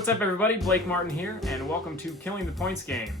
What's up everybody, Blake Martin here, and welcome to Killing the Points Game.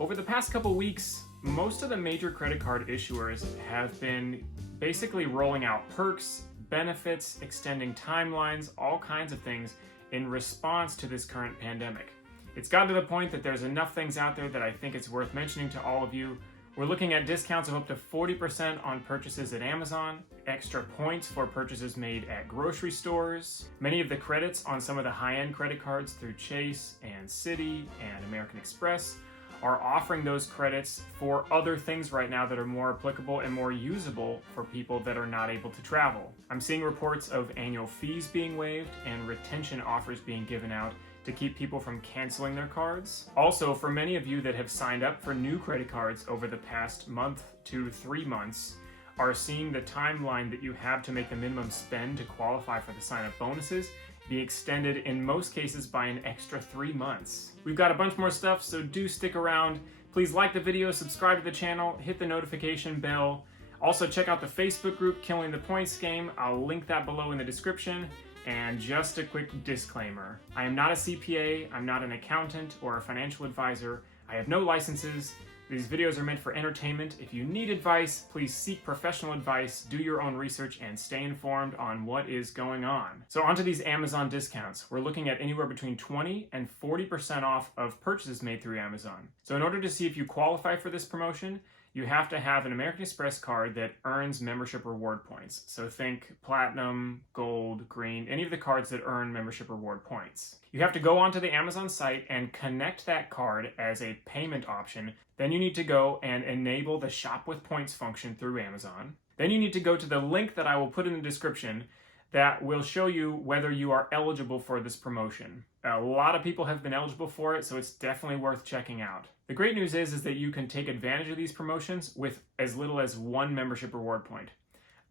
Over the past couple weeks, most of the major credit card issuers have been basically rolling out perks, benefits, extending timelines, all kinds of things in response to this current pandemic. It's gotten to the point that there's enough things out there that I think it's worth mentioning to all of you. We're looking at discounts of up to 40% on purchases at Amazon, extra points for purchases made at grocery stores. Many of the credits on some of the high-end credit cards through Chase and Citi and American Express are offering those credits for other things right now that are more applicable and more usable for people that are not able to travel. I'm seeing reports of annual fees being waived and retention offers being given out to keep people from canceling their cards. Also, for many of you that have signed up for new credit cards over the past month to 3 months, are seeing the timeline that you have to make the minimum spend to qualify for the sign-up bonuses be extended in most cases by an extra 3 months. We've got a bunch more stuff, so do stick around. Please like the video, subscribe to the channel, hit the notification bell. Also check out the Facebook group, Killing the Points Game. I'll link that below in the description. And just a quick disclaimer, I am not a CPA, I'm not an accountant or a financial advisor, I have no licenses. These videos are meant for entertainment. If you need advice, please seek professional advice, do your own research, and stay informed on what is going on. So onto these Amazon discounts. We're looking at anywhere between 20 and 40% off of purchases made through Amazon. So in order to see if you qualify for this promotion, you have to have an American Express card that earns membership reward points. So think Platinum, Gold, Green, any of the cards that earn membership reward points. You have to go onto the Amazon site and connect that card as a payment option. Then you need to go and enable the Shop with Points function through Amazon. Then you need to go to the link that I will put in the description that will show you whether you are eligible for this promotion. A lot of people have been eligible for it, so it's definitely worth checking out. The great news is that you can take advantage of these promotions with as little as 1 membership reward point.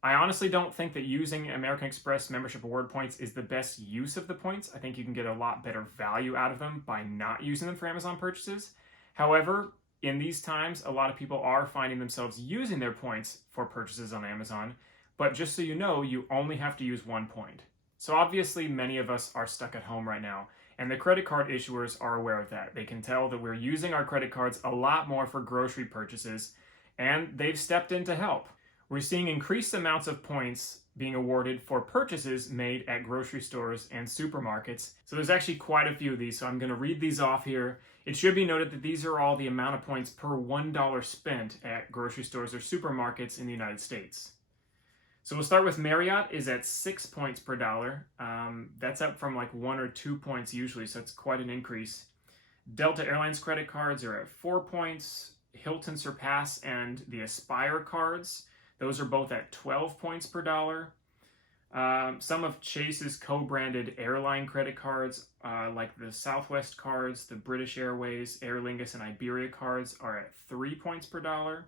I honestly don't think that using American Express membership reward points is the best use of the points. I think you can get a lot better value out of them by not using them for Amazon purchases. However, in these times, a lot of people are finding themselves using their points for purchases on Amazon. But just so you know, you only have to use 1 point. So obviously many of us are stuck at home right now, and the credit card issuers are aware of that. They can tell that we're using our credit cards a lot more for grocery purchases, and they've stepped in to help. We're seeing increased amounts of points being awarded for purchases made at grocery stores and supermarkets. So there's actually quite a few of these, so I'm going to read these off here. It should be noted that these are all the amount of points per $1 spent at grocery stores or supermarkets in the United States. So we'll start with Marriott is at 6 points per dollar. That's up from like 1 or 2 points usually, so it's quite an increase. Delta Airlines credit cards are at 4 points. Hilton Surpass and the Aspire cards, those are both at 12 points per dollar. Some of Chase's co-branded airline credit cards, like the Southwest cards, the British Airways, Aer Lingus, and Iberia cards are at 3 points per dollar.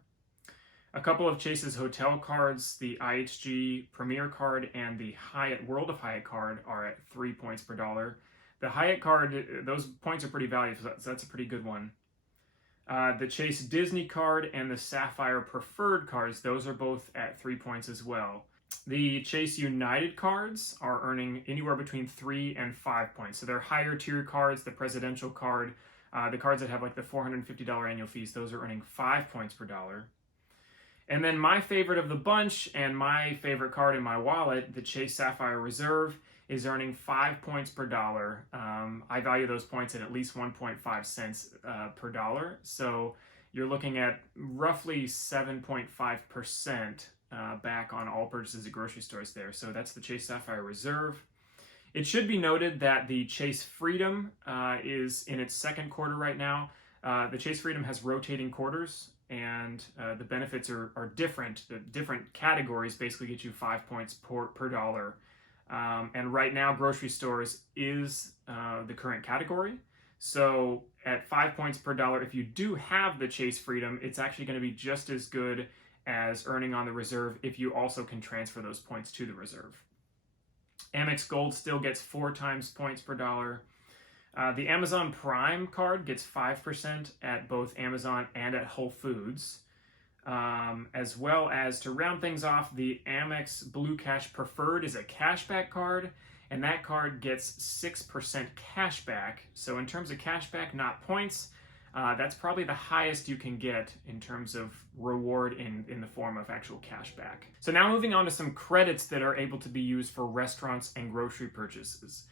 A couple of Chase's hotel cards, the IHG Premier card and the Hyatt World of Hyatt card are at 3 points per dollar. The Hyatt card, those points are pretty valuable, so that's a pretty good one. The Chase Disney card and the Sapphire Preferred cards, those are both at 3 points as well. The Chase United cards are earning anywhere between 3 and 5 points. So they're higher tier cards, the Presidential card, the cards that have like the $450 annual fees, those are earning 5 points per dollar. And then my favorite of the bunch and my favorite card in my wallet, the Chase Sapphire Reserve, is earning 5 points per dollar. I value those points at least 1.5 cents per dollar. So you're looking at roughly 7.5% back on all purchases at grocery stores there. So that's the Chase Sapphire Reserve. It should be noted that the Chase Freedom is in its second quarter right now. The Chase Freedom has rotating quarters, and the benefits are different. The different categories basically get you 5 points per dollar. And right now, grocery stores is the current category. So at 5 points per dollar, if you do have the Chase Freedom, it's actually going to be just as good as earning on the Reserve if you also can transfer those points to the Reserve. Amex Gold still gets 4 times points per dollar. The Amazon Prime card gets 5% at both Amazon and at Whole Foods. As well as, to round things off, the Amex Blue Cash Preferred is a cashback card, and that card gets 6% cash back. So in terms of cash back, not points, that's probably the highest you can get in terms of reward in the form of actual cash back. So now moving on to some credits that are able to be used for restaurants and grocery purchases.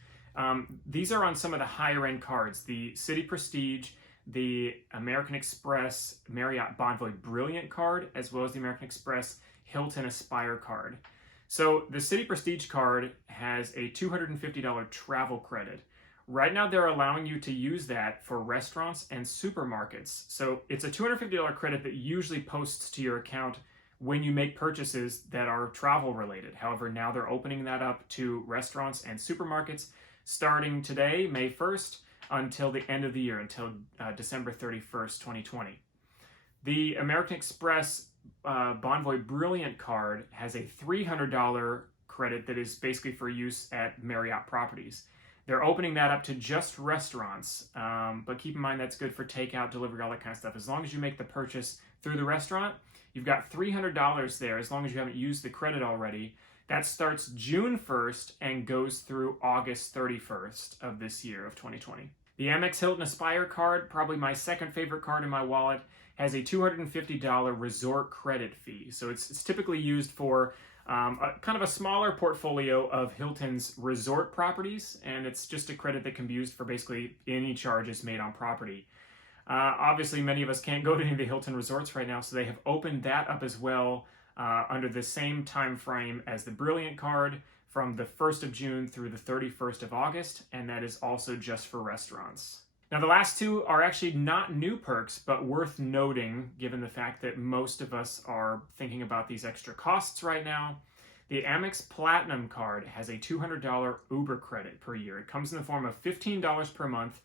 These are on some of the higher end cards, the City Prestige, the American Express Marriott Bonvoy Brilliant card, as well as the American Express Hilton Aspire card. So the City Prestige card has a $250 travel credit. Right now they're allowing you to use that for restaurants and supermarkets. So it's a $250 credit that usually posts to your account when you make purchases that are travel related. However, now they're opening that up to restaurants and supermarkets starting today, May 1st, until the end of the year, until December 31st, 2020. The American Express Bonvoy Brilliant card has a $300 credit that is basically for use at Marriott properties. They're opening that up to just restaurants, but keep in mind that's good for takeout, delivery, all that kind of stuff. As long as you make the purchase through the restaurant, you've got $300 there as long as you haven't used the credit already. That starts June 1st and goes through August 31st of this year, of 2020. The Amex Hilton Aspire card, probably my second favorite card in my wallet, has a $250 resort credit fee. So it's typically used for kind of a smaller portfolio of Hilton's resort properties, and it's just a credit that can be used for basically any charges made on property. Obviously, many of us can't go to any of the Hilton resorts right now, so they have opened that up as well under the same time frame as the Brilliant card from the 1st of June through the 31st of August, and that is also just for restaurants. Now, the last two are actually not new perks, but worth noting given the fact that most of us are thinking about these extra costs right now. The Amex Platinum card has a $200 Uber credit per year. It comes in the form of $15 per month,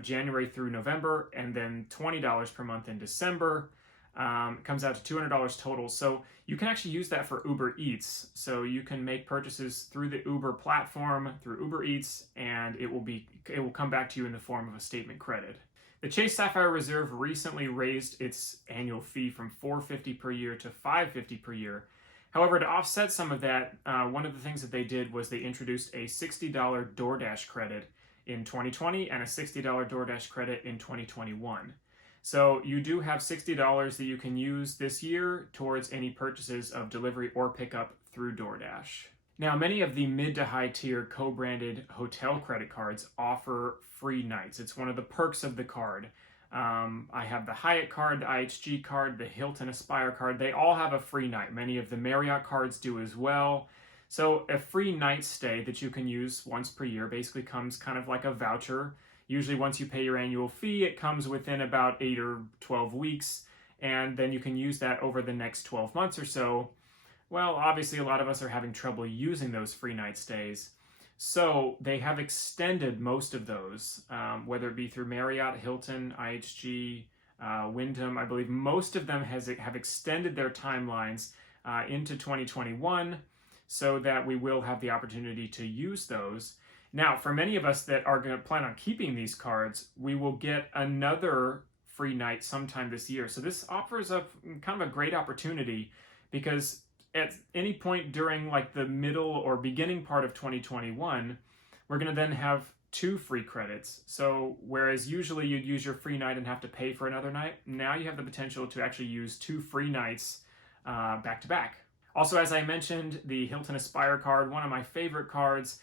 January through November, and then $20 per month in December. It comes out to $200 total. So you can actually use that for Uber Eats. So you can make purchases through the Uber platform, through Uber Eats, and it will come back to you in the form of a statement credit. The Chase Sapphire Reserve recently raised its annual fee from $450 per year to $550 per year. However, to offset some of that, one of the things that they did was they introduced a $60 DoorDash credit in 2020 and a $60 DoorDash credit in 2021. So you do have $60 that you can use this year towards any purchases of delivery or pickup through DoorDash. Now, many of the mid to high tier co-branded hotel credit cards offer free nights. It's one of the perks of the card. I have the Hyatt card, the IHG card, the Hilton Aspire card. They all have a free night. Many of the Marriott cards do as well. So a free night stay that you can use once per year basically comes kind of like a voucher. Usually once you pay your annual fee, it comes within about 8 or 12 weeks, and then you can use that over the next 12 months or so. Well, obviously a lot of us are having trouble using those free night stays. So they have extended most of those, whether it be through Marriott, Hilton, IHG, Wyndham. I believe most of them have extended their timelines into 2021 so that we will have the opportunity to use those. Now, for many of us that are going to plan on keeping these cards, we will get another free night sometime this year. So this offers up kind of a great opportunity because at any point during like the middle or beginning part of 2021, we're going to then have 2 free credits. So whereas usually you'd use your free night and have to pay for another night, now you have the potential to actually use 2 free nights back to back. Also, as I mentioned, the Hilton Aspire card, one of my favorite cards,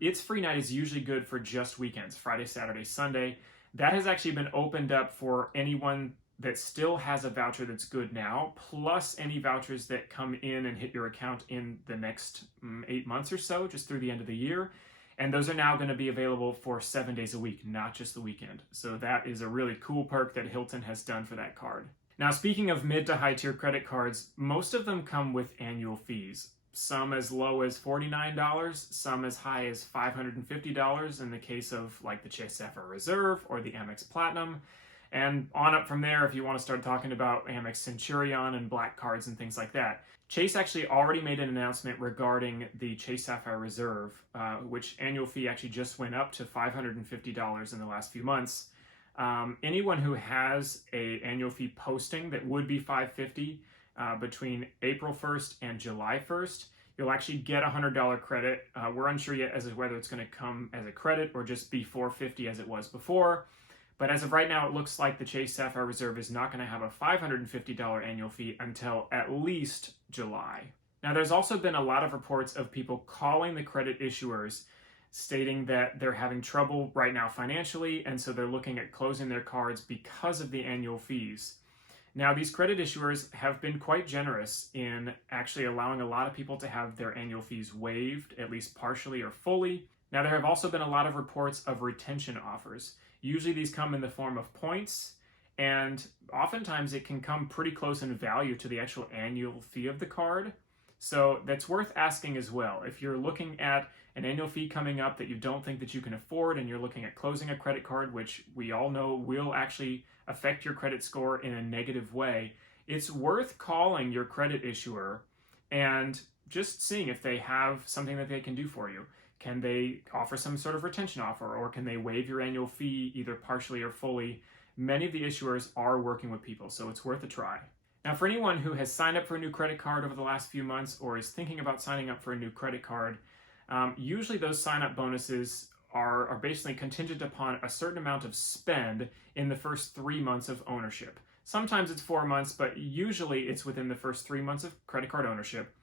its free night is usually good for just weekends, Friday, Saturday, Sunday. That has actually been opened up for anyone that still has a voucher that's good now, plus any vouchers that come in and hit your account in the next 8 months or so, just through the end of the year. And those are now going to be available for 7 days a week, not just the weekend. So that is a really cool perk that Hilton has done for that card. Now, speaking of mid to high tier credit cards, most of them come with annual fees. Some as low as $49, some as high as $550 in the case of like the Chase Sapphire Reserve or the Amex Platinum. And on up from there if you want to start talking about Amex Centurion and Black cards and things like that. Chase actually already made an announcement regarding the Chase Sapphire Reserve, which annual fee actually just went up to $550 in the last few months. Anyone who has an annual fee posting that would be $550 between April 1st and July 1st, you'll actually get a $100 credit. We're unsure yet as to whether it's going to come as a credit or just be $450 as it was before. But as of right now, it looks like the Chase Sapphire Reserve is not going to have a $550 annual fee until at least July. Now, there's also been a lot of reports of people calling the credit issuers stating that they're having trouble right now financially, and so they're looking at closing their cards because of the annual fees. Now, these credit issuers have been quite generous in actually allowing a lot of people to have their annual fees waived, at least partially or fully. Now, there have also been a lot of reports of retention offers. Usually these come in the form of points, and oftentimes it can come pretty close in value to the actual annual fee of the card. So that's worth asking as well. If you're looking at an annual fee coming up that you don't think that you can afford, and you're looking at closing a credit card, which we all know will actually affect your credit score in a negative way, it's worth calling your credit issuer and just seeing if they have something that they can do for you. Can they offer some sort of retention offer, or can they waive your annual fee either partially or fully? Many of the issuers are working with people, so it's worth a try. Now, for anyone who has signed up for a new credit card over the last few months or is thinking about signing up for a new credit card, usually those sign-up bonuses are basically contingent upon a certain amount of spend in the first 3 months of ownership. Sometimes it's 4 months, but usually it's within the first 3 months of credit card ownership.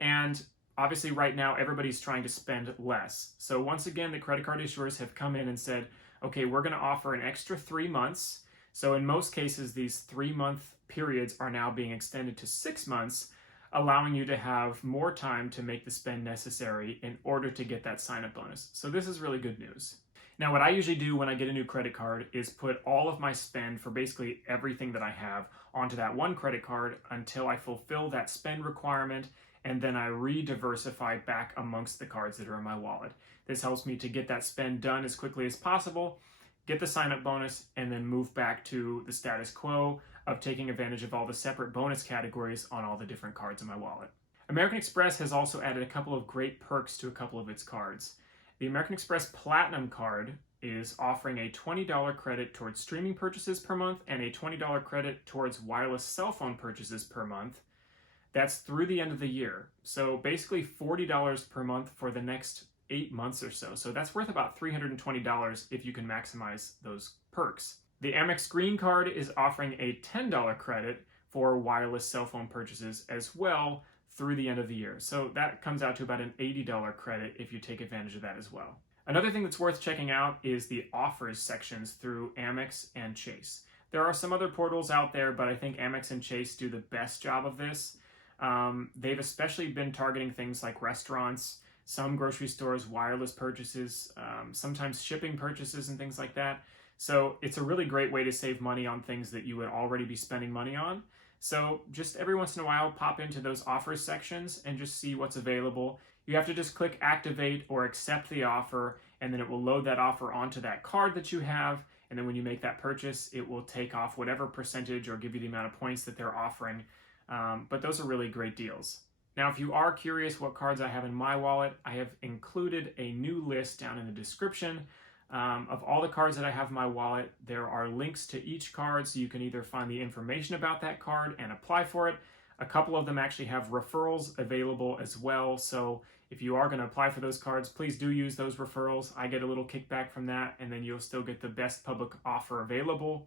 And obviously right now everybody's trying to spend less. So once again, the credit card issuers have come in and said, okay, we're going to offer an extra 3 months. So in most cases, these 3-month periods are now being extended to 6 months, allowing you to have more time to make the spend necessary in order to get that sign-up bonus. So this is really good news. Now, what I usually do when I get a new credit card is put all of my spend for basically everything that I have onto that one credit card until I fulfill that spend requirement, and then I re-diversify back amongst the cards that are in my wallet. This helps me to get that spend done as quickly as possible, get the sign-up bonus, and then move back to the status quo of taking advantage of all the separate bonus categories on all the different cards in my wallet. American Express has also added a couple of great perks to a couple of its cards. The American Express Platinum card is offering a $20 credit towards streaming purchases per month and a $20 credit towards wireless cell phone purchases per month. That's through the end of the year. So basically $40 per month for the next 8 months or so. So that's worth about $320 if you can maximize those perks. The Amex Green Card is offering a $10 credit for wireless cell phone purchases as well through the end of the year. So that comes out to about an $80 credit if you take advantage of that as well. Another thing that's worth checking out is the offers sections through Amex and Chase. There are some other portals out there, but I think Amex and Chase do the best job of this. They've especially been targeting things like restaurants, some grocery stores, wireless purchases, sometimes shipping purchases and things like that. So it's a really great way to save money on things that you would already be spending money on. So just every once in a while, pop into those offers sections and just see what's available. You have to just click activate or accept the offer, and then it will load that offer onto that card that you have. And then when you make that purchase, it will take off whatever percentage or give you the amount of points that they're offering. But those are really great deals. Now, if you are curious what cards I have in my wallet, I have included a new list down in the description of all the cards that I have in my wallet. There are links to each card, so you can either find the information about that card and apply for it. A couple of them actually have referrals available as well, so if you are going to apply for those cards, please do use those referrals. I get a little kickback from that, and then you'll still get the best public offer available.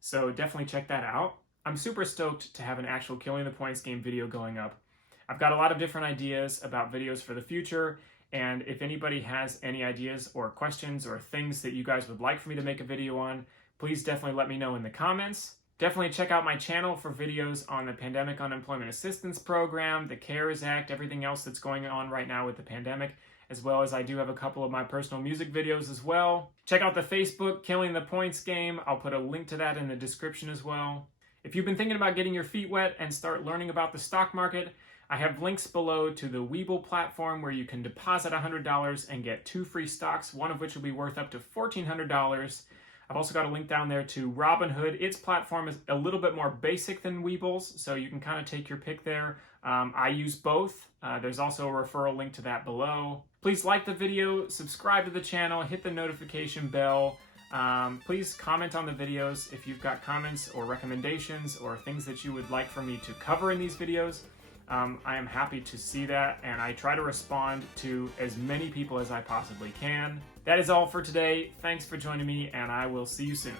So definitely check that out. I'm super stoked to have an actual Killing the Points game video going up. I've got a lot of different ideas about videos for the future, and if anybody has any ideas or questions or things that you guys would like for me to make a video on, please definitely let me know in the comments. Definitely check out my channel for videos on the Pandemic Unemployment Assistance Program, the CARES Act, everything else that's going on right now with the pandemic, as well as I do have a couple of my personal music videos as well. Check out the Facebook Killing the Points game. I'll put a link to that in the description as well. If you've been thinking about getting your feet wet and start learning about the stock market, I have links below to the Webull platform where you can deposit $100 and get 2 free stocks, one of which will be worth up to $1,400. I've also got a link down there to Robinhood. Its platform is a little bit more basic than Webull's, so you can kind of take your pick there. I use both. There's also a referral link to that below. Please like the video, subscribe to the channel, hit the notification bell. Please comment on the videos if you've got comments or recommendations or things that you would like for me to cover in these videos. I am happy to see that, and I try to respond to as many people as I possibly can. That is all for today. Thanks for joining me, and I will see you soon.